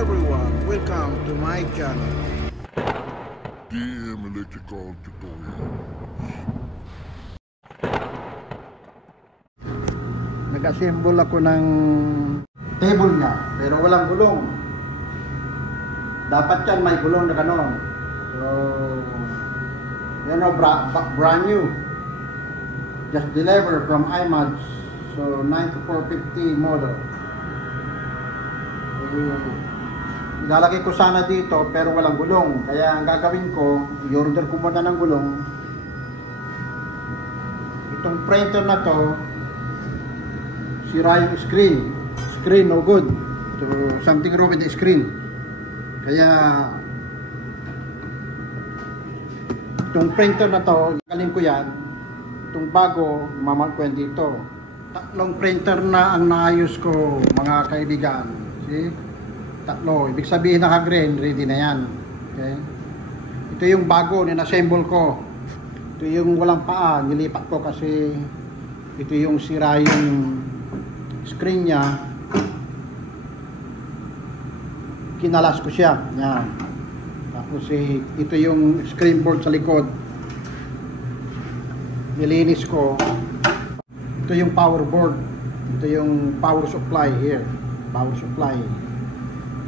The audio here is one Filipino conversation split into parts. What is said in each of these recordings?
everyone, welcome to my channel. DM Electrical Tutorials. Nag-assemble ako ng table niya, pero walang gulong. Dapat yan may gulong na ganon. So, yan o, brand new. Just delivered from IMAX. So, 9450 model. Ilalagay ko sana dito pero walang gulong, kaya ang gagawin ko, i-order ko muna ng gulong. Itong printer na to, sira yung screen no good, so something wrong with the screen, kaya itong printer na to, galing ko yan. Itong bago, mamalkuan dito. Tatlong printer na ang naayos ko, mga kaibigan. See? Tatlo. Ibig sabihin naka-green, ready na yan. Okay? Ito yung bago, ninassemble ko. Ito yung walang paa, nilipat ko kasi ito yung sira yung screen niya. Kinalas ko siya. Yan. Tapos ito yung screen board sa likod. Nilinis ko. Ito yung power board. Ito yung power supply here. Power supply.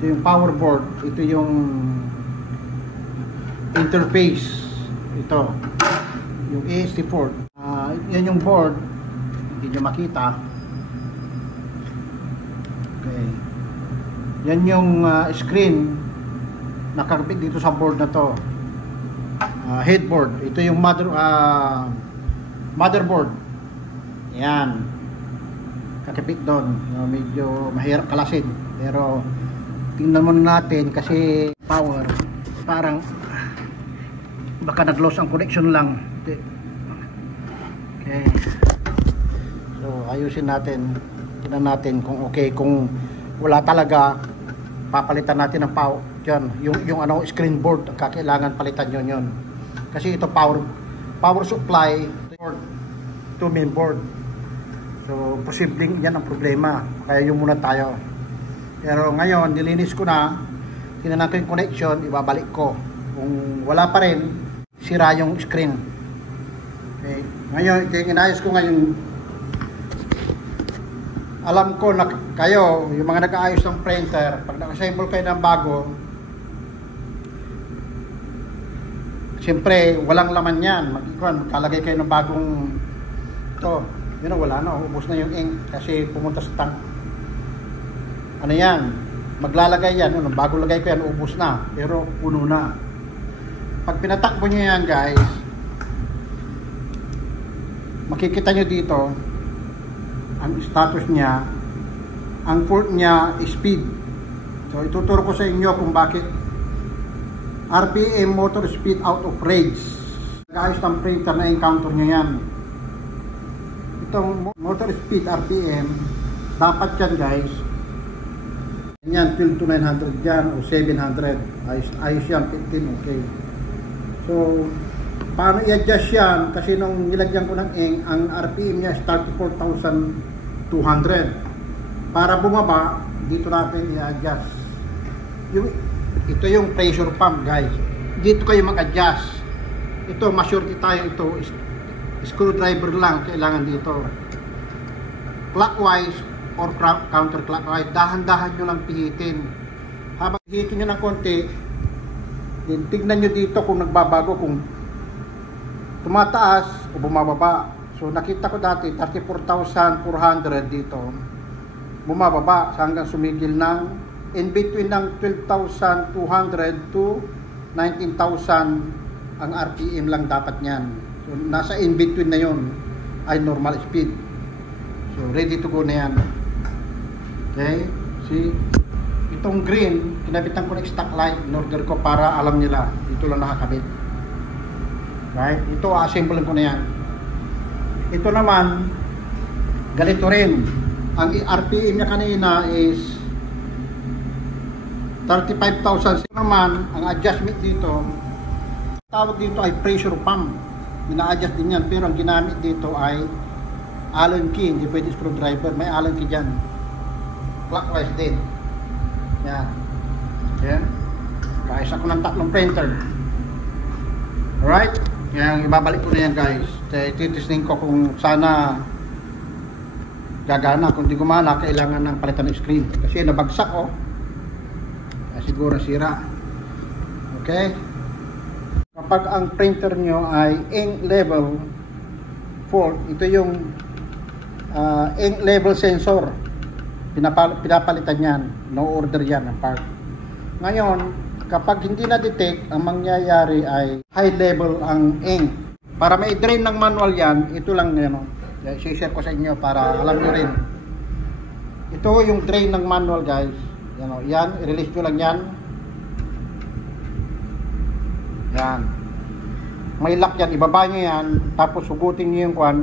Ito yung power board. Ito yung interface. Ito. Yung AST port. Yan yung board. Hindi nyo makita. Okay. Yan yung screen. Nakakabit dito sa board na to. Headboard. Ito yung motherboard. Yan. Kakapit doon. Medyo mahirap kalasin. Pero tingnan muna natin kasi power. Parang baka nag-loss ang connection lang. Okay. So ayusin natin. Tingnan natin kung okay. Kung wala talaga, papalitan natin ng power. Yan. Yung screen board. Ang kakailangan palitan yun. Kasi ito power supply. Ito main board. So, posibleng yan ang problema. Kaya yung muna tayo. Pero ngayon, nilinis ko na. Tingnan natin yung connection, ibabalik ko. Kung wala pa rin, sira yung screen. Okay. Ngayon, inayos ko ngayon. Alam ko na kayo, yung mga nag-aayos ng printer, pag nag-assemble kayo ng bago, siyempre, walang laman yan. Magkalagay kayo ng bagong ito. Yun na, wala na, ubos na yung ink kasi pumunta sa tank. Ano yan, maglalagay yan, bago lagay ko yan, ubos na, pero puno na. Pag pinatakbo nyo yan guys, makikita nyo dito ang status nya. Ang port nya is speed. So ituturo ko sa inyo kung bakit. RPM, motor speed out of range. Nag-ayos ng printer na encounter nyo yan. Itong motor speed RPM, dapat yan guys, yan 12 to 900 yan o 700, ayos yan, 15, okay. So paano i-adjust yan? Kasi nung nilagyan ko ng ink, ang RPM niya is 34,200. Para bumaba, dito natin i-adjust. Ito yung pressure pump guys, dito kayo mag-adjust. Ito, masurety tayo, ito screwdriver lang kailangan dito. Clockwise or counterclockwise, dahan-dahan nyo lang pihitin. Habang pihitin nyo ng konti, din tignan nyo dito kung nagbabago, kung tumataas o bumababa. So nakita ko dati 34,400 dito, bumababa hanggang sumigil ng in between ng 12,200 to 19,000 ang RPM lang dapat niyan. So, nasa in-between na yon ay normal speed. So, ready to go na yan. Okay? See? Itong green, kinabitan ko ng stock light. In-order ko para alam nila. Dito lang nakakabit. Right? Ito, assemble ko na yan. Ito naman, ganito rin. Ang RPM niya kanina is 35,000. Ito naman, ang adjustment dito, tawag dito ay pressure pump. Ina-adjust din yan, pero ang ginamit dito ay Allen key, hindi pwede screwdriver, may Allen key dyan. Clockwise din. Yan. Yan. Kaisa ko ng 3 printer. Alright? Kaya ibabalik ko na yan guys. Titesting ko kung sana gagana. Kung di gumana, kailangan ng palitan ng screen. Kasi nabagsak oh. Kaya siguro sira. Okay? Kapag ang printer nyo ay ink level 4, ito yung ink level sensor. Pinapalitan yan. No order yan ang part. Ngayon, kapag hindi na-detect, ang mangyayari ay high level ang ink. Para may drain ng manual yan, ito lang yan. I-share ko sa inyo para alam nyo rin. Ito yung drain ng manual guys. Yan, i-release nyo lang yan. Yan. May lock yan, ibaba nyo yan. Tapos sugutin nyo yung kwan.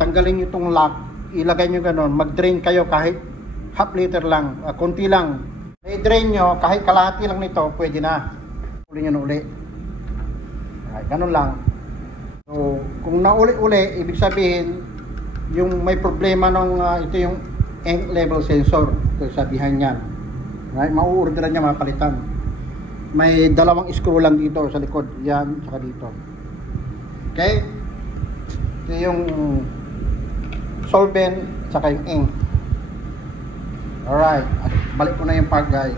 Tanggalin nyo itong lock. Ilagay nyo ganon. Mag-drain kayo kahit half liter lang. Konti lang. I-drain nyo, kahit kalahati lang nito, pwede na. Uli nyo na uli. Ay, ganun lang. So, kung nauli-uli, ibig sabihin, yung may problema nung, ito yung ink level sensor. Ito sabihan yan. Right? Mauorderan niya, mapalitan. May 2 screw lang dito sa likod. Yan, saka dito. Okay? Ito yung solvent, saka yung ink. Alright, balik ko na yung part guys.